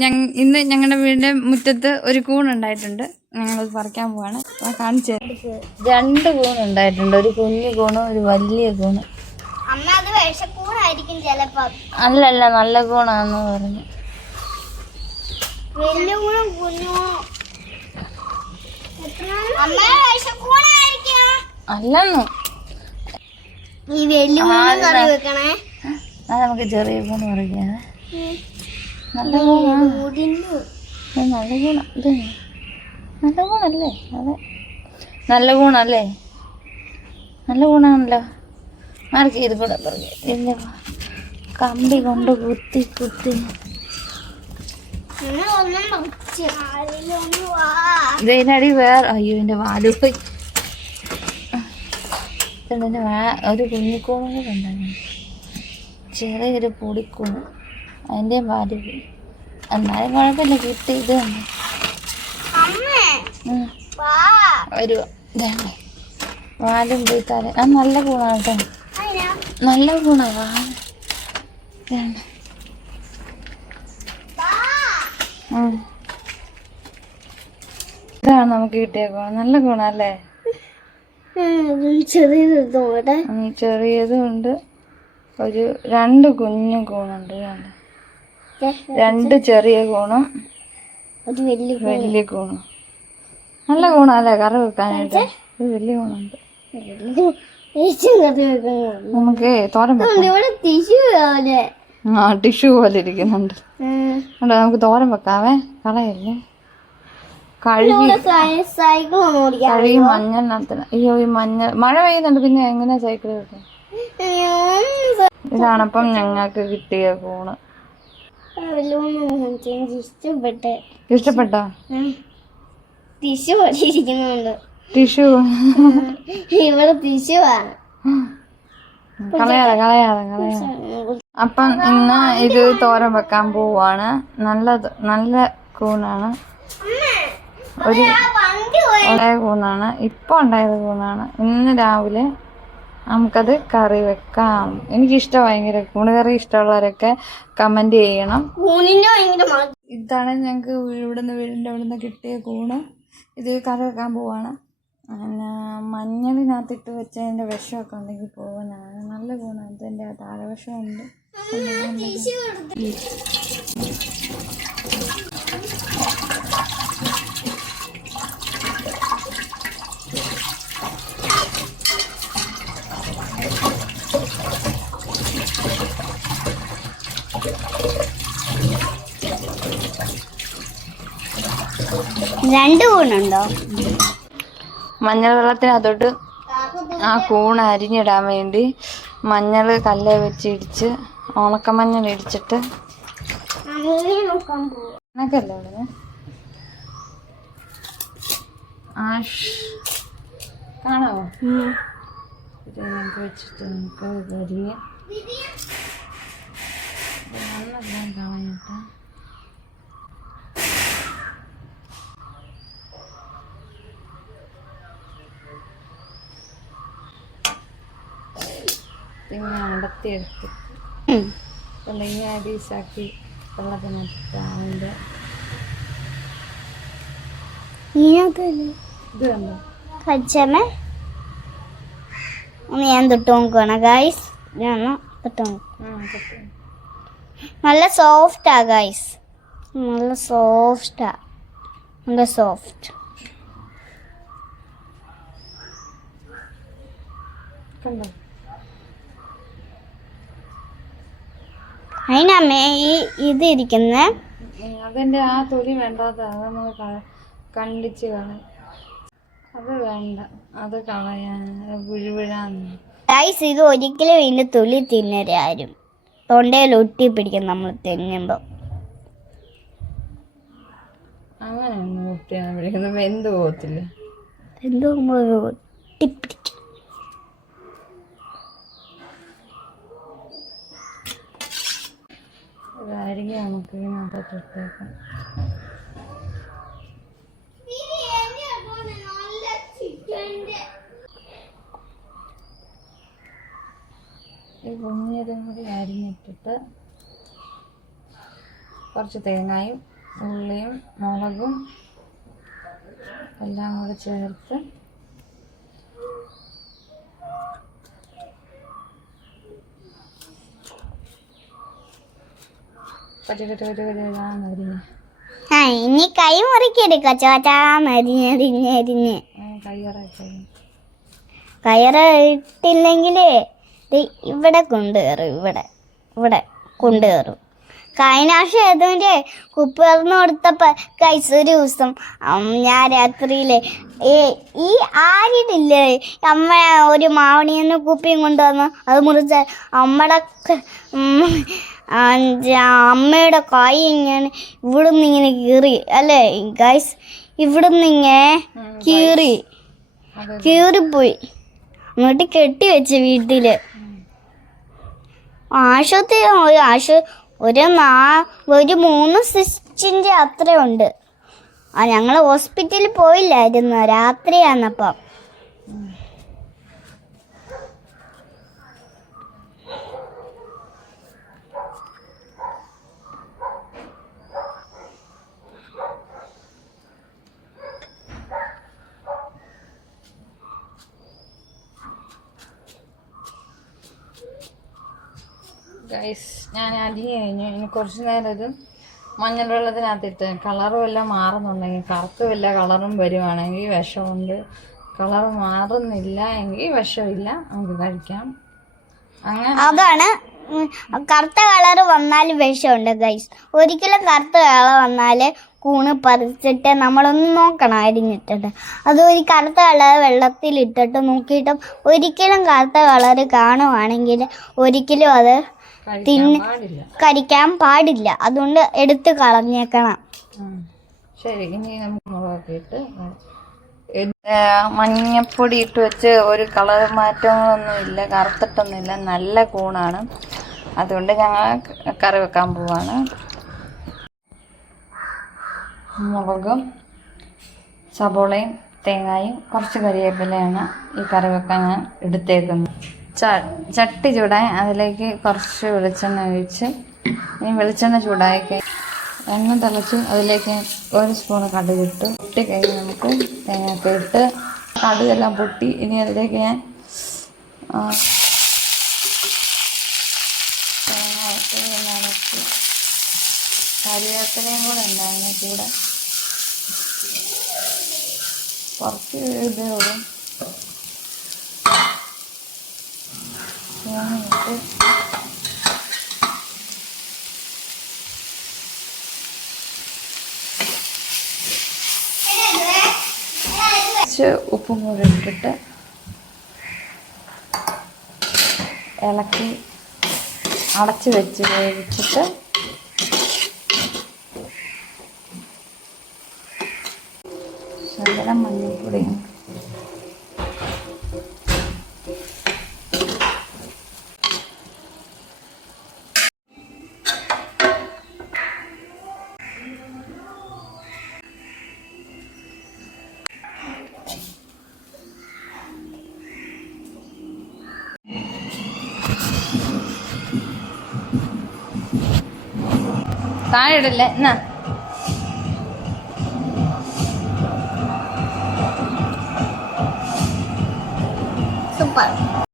ഞങ്ങ ഇന്ന് ഞങ്ങളുടെ വീടിന്റെ മുറ്റത്ത് ഒരു കൂൺ ഉണ്ടായിട്ടുണ്ട് ഞങ്ങളത് പറിക്കാൻ പോവാണ്. കാണിച്ചു രണ്ട് കൂൺ ഉണ്ടായിട്ടുണ്ട് ഒരു കുഞ്ഞു കൂണും ഒരു വലിയ കൂണ്. അമ്മ അത് ചിലപ്പോ. അല്ലല്ല നല്ല കൂണാന്ന് പറഞ്ഞു. വലിയ കൂണും കുഞ്ഞും അമ്മ അല്ലെന്നു. ഈ വലിയ കൂണും കറി വെക്കണേ. അത് നമുക്ക് ചെറിയ കൂണ് പറിക്കാതെ നല്ല നല്ല ഗുണ ഇത്. നല്ല ഗുണല്ലേ അതെ. നല്ല ഗുണല്ലേ നല്ല ഗുണാണല്ലോ മാർക്ക് ഇത് കൂടെ പറഞ്ഞു ഇതിന്റെ കമ്പി കൊണ്ട് കുത്തി കുത്തി. ഇതിനടി വേറെ അയ്യോ എന്റെ വാൽ പോയി. ഒരു കുഞ്ഞിക്കൂണും കൂടെ ഉണ്ടായിരുന്നു ചെറിയൊരു പൊടിക്കൂണ് അതിന്റെ ഭാര്യ എന്നാലും കുഴപ്പമില്ല കിട്ടി ഇത് തന്നെ. ഒരു വാലും പോയി തല. ആ നല്ല ഗുണാട്ടോ കേട്ടോ. നല്ല കൂണാ വാൽ ഇതാണ്. ഇതാണ് നമുക്ക് കിട്ടിയ ഗുണം നല്ല ഗുണല്ലേ ചെറിയത് ഉണ്ട്. ഒരു രണ്ട് കുഞ്ഞു ഗുണുണ്ട് ഇതാണ്. രണ്ട് ചെറിയ ഗുണം ഒരു വലിയ വലിയ ഗുണം നല്ല കൂണല്ലേ കറി വെക്കാനായിട്ട്? ഒരു വലിയ വെക്കുന്നു നമുക്ക് തോരൻ ആ ടിഷ്യൂ പോലെ ഇരിക്കുന്നുണ്ട്. കണ്ടോ നമുക്ക് തോരൻ വെക്കാവേ? കളയല്ലേ? കഴുകി കഴുകി മഞ്ഞളിനകത്തിന്. അയ്യോ ഈ മഞ്ഞ മഴ പെയ്യുന്നുണ്ട് പിന്നെ എങ്ങനെ സൈക്കിൾ വെക്കാം? ഇതാണപ്പം ഞങ്ങൾക്ക് കിട്ടിയ കൂണ്. ഇഷ്ടപ്പെട്ട്. ഇഷ്ടപ്പെട്ടോ? തിരിച്ചു പോലെ ഇരിക്കുന്നുണ്ട് ടിഷ്യൂ? ഇവിടെ തിരിച്ചുവാണ് കളയാതെ കളയാതെ കളയാതെ. അപ്പം ഇന്ന് ഇത് തോരൻ വെക്കാൻ പോവാണ്. നല്ലത് നല്ല കൂണാണ്. ഒരു കൂണാണ്. ഇപ്പൊ ഉണ്ടായത് കൂണാണ്. ഇന്ന് രാവിലെ നമുക്കത് കറി വെക്കാം എനിക്കിഷ്ടം ഭയങ്കര കൂണ് കറി ഇഷ്ടമുള്ളവരൊക്കെ കമന്റ് ചെയ്യണം. ഇതാണ് ഞങ്ങൾക്ക് ഇവിടുന്ന് വീടിന്റെ അവിടുന്ന് കിട്ടിയ കൂണ് ഇത് കറി വെക്കാൻ പോവാണ് പിന്നെ മഞ്ഞളിനകത്തിട്ട് വെച്ചതിന്റെ വിഷമൊക്കെ ഉണ്ടെങ്കിൽ പോകുന്നതാണ് നല്ല കൂണാണ് ഇതിന്റെ താഴെ വിഷമുണ്ട് രണ്ട് കൂണുണ്ടോ? മഞ്ഞൾ വെള്ളത്തിനകത്തോട്ട് ആ കൂണ് അരിഞ്ഞിടാൻ വേണ്ടി മഞ്ഞൾ കല്ല് വെച്ച് ഇടിച്ച് ഉണക്കമഞ്ഞൾ ഇടിച്ചിട്ട് കണക്കല്ലേ ഇവിടെ ആഷ്. കാണാവോ? ഇത് നമുക്ക് വെച്ചിട്ട് നമുക്ക് അരിഞ്ഞ്. ഇത് പിന്നെ അടത്തിയെടുത്ത് അല്ലെങ്കിൽ അരീസാക്കി വെള്ളത്തിനകത്തിട്ട് അതിന്റെ ഇതിനകത്തല്ലേ ഇത് കണ്ടോ? പച്ചമ ഒന്ന് ഞാൻ തൊട്ട് നോക്കുവാണ്. ഗായ്സ് ഞാൻ തൊട്ട് നോക്കും. നല്ല സോഫ്റ്റാ ഗൈസ് നല്ല സോഫ്റ്റാ നല്ല സോഫ്റ്റ് കണ്ടോ? അതിനമ്മേ ഈ ഇത് ഇരിക്കുന്ന ഉം, അതിന്റെ ആ തൊലി വേണ്ടാത്ത അത് നമ്മൾ കണ്ടിച്ച് കളയും. അത് വേണ്ട. അത് കളയാൻ പുഴുവിഴാന്ന് ഗൈസ് ഇത് ഒരിക്കലും ഇതിന്റെ തൊലി തിന്നരാരും തൊണ്ടയിൽ ഒട്ടി പിടിക്കും നമ്മൾ തിന്നുമ്പോൾ അങ്ങനെ ഒട്ടിയാണ് പിടിക്കുന്നത് വെന്ത് പോകത്തില്ല? എന്തോ ഒട്ടിപ്പിടിക്കും. ഇതായിരിക്കും നമുക്ക് ഇതിനകത്ത് ഇട്ടേക്കാം ഈ പൊങ്ങിയതും കൂടി അരിഞ്ഞിട്ടിട്ട് കുറച്ച് തേങ്ങയും ഉള്ളിയും മുളകും എല്ലാം കൂടെ ചേർത്ത് ആ ഇനി കൈ മുറിക്കരുത് കയറ് ഇട്ടില്ലെങ്കിൽ ഇവിടെ കൊണ്ടുകയറും ഇവിടെ ഇവിടെ കൊണ്ടുകയറും. കഴിഞ്ഞ പ്രാവശ്യം ഏതുവിന്റെ കുപ്പി തുറന്നു കൊടുത്തപ്പോൾ കഴിച്ച ഒരു ദിവസം ഞാൻ രാത്രിയിലെ ഈ ആരിടില്ലേ? അമ്മ ഒരു മാവണിയെന്ന് കുപ്പിയും കൊണ്ടുവന്ന് അത് മുറിച്ച അമ്മയുടെ അമ്മയുടെ കൈ ഇങ്ങനെ ഇവിടുന്ന് ഇങ്ങനെ കീറി അല്ലേ? ഗൈസ് ഇവിടുന്ന് ഇങ്ങനെ കീറി കീറിപ്പോയി. എന്നിട്ട് കെട്ടി വെച്ച് വീട്ടിൽ. ആശുപത്രി ഒരു ആശു ഒരു നാ ഒരു മൂന്ന് സിസ്റ്റിന്റെ അത്രയുണ്ട്. ആ ഞങ്ങൾ ഹോസ്പിറ്റലിൽ പോയില്ലായിരുന്നു രാത്രിയാന്നപ്പം. ഗൈസ് ഞാൻ ആദ്യം കഴിഞ്ഞു. ഇനി കുറച്ച് നേരം ഇത് മഞ്ഞൾ വെള്ളത്തിനകത്തിട്ട് കളറും എല്ലാം മാറുന്നുണ്ടെങ്കിൽ കറുത്ത് വല്ല കളറും വരുവാണെങ്കിൽ വിഷമുണ്ട്. കളർ മാറുന്നില്ല എങ്കിൽ വിഷമില്ല. നമുക്ക് കഴിക്കാം. അങ്ങനെ. അതാണ് കറുത്ത കളർ വന്നാൽ വിഷമുണ്ട് ഗൈസ് ഒരിക്കലും കറുത്ത കളർ വന്നാൽ കൂണ് പറിച്ചിട്ട് നമ്മളൊന്ന് നോക്കണം അരിഞ്ഞിട്ടിട്ട്. അത് ഒരു കറുത്ത കളർ വെള്ളത്തിലിട്ടിട്ട് നോക്കിയിട്ടും ഒരിക്കലും കറുത്ത കളർ കാണുവാണെങ്കിൽ ഒരിക്കലും അത് തിന്ന് കരിക്കാൻ പാടില്ല. അതുകൊണ്ട് എടുത്ത് കളഞ്ഞേക്കണം. ശരി. ഇനി നമുക്ക് മുളകൊക്കെ മഞ്ഞപ്പൊടി ഇട്ട് വെച്ച് ഒരു കളർ മാറ്റങ്ങളൊന്നും ഇല്ല. കറുത്തിട്ടൊന്നുമില്ല. നല്ല കൂണാണ്. അതുകൊണ്ട് ഞങ്ങൾ കറി വെക്കാൻ പോവാണ്. മുളകും സബോളയും തേങ്ങയും കുറച്ച് കറിവേപ്പിലയാണ് ഈ കറി വെക്കാൻ ഞാൻ എടുത്തേക്കുന്നത്. ചട്ടി ചൂടായി. അതിലേക്ക് കുറച്ച് വെളിച്ചെണ്ണ ഒഴിച്ച് ഇനി വെളിച്ചെണ്ണ ചൂടായി എണ്ണ തിളച്ച് അതിലേക്ക് ഒരു സ്പൂൺ കടുക് ഇട്ടു പൊട്ടി കഴിഞ്ഞ് നമുക്ക് തേങ്ങയൊക്കെ ഇട്ട് കടുകെല്ലാം പൊട്ടി. ഇനി അതിലേക്ക് ഞാൻ തേങ്ങ ഇട്ട് നനച്ച് കരിവേപ്പിലയും കൂടെ ഉണ്ടായിരുന്നു കൂടെ കുറച്ച് ഇതേ ഉള്ളൂ. ഇട്ട് കുറച്ച് ഉപ്പും കൂടി ഇട്ടിട്ട് ഇളക്കി അടച്ച് വെച്ച് വേവിച്ചിട്ട് ശകലം മഞ്ഞൾപ്പൊടിയും താഴെ എന്നാ. സൂപ്പർ.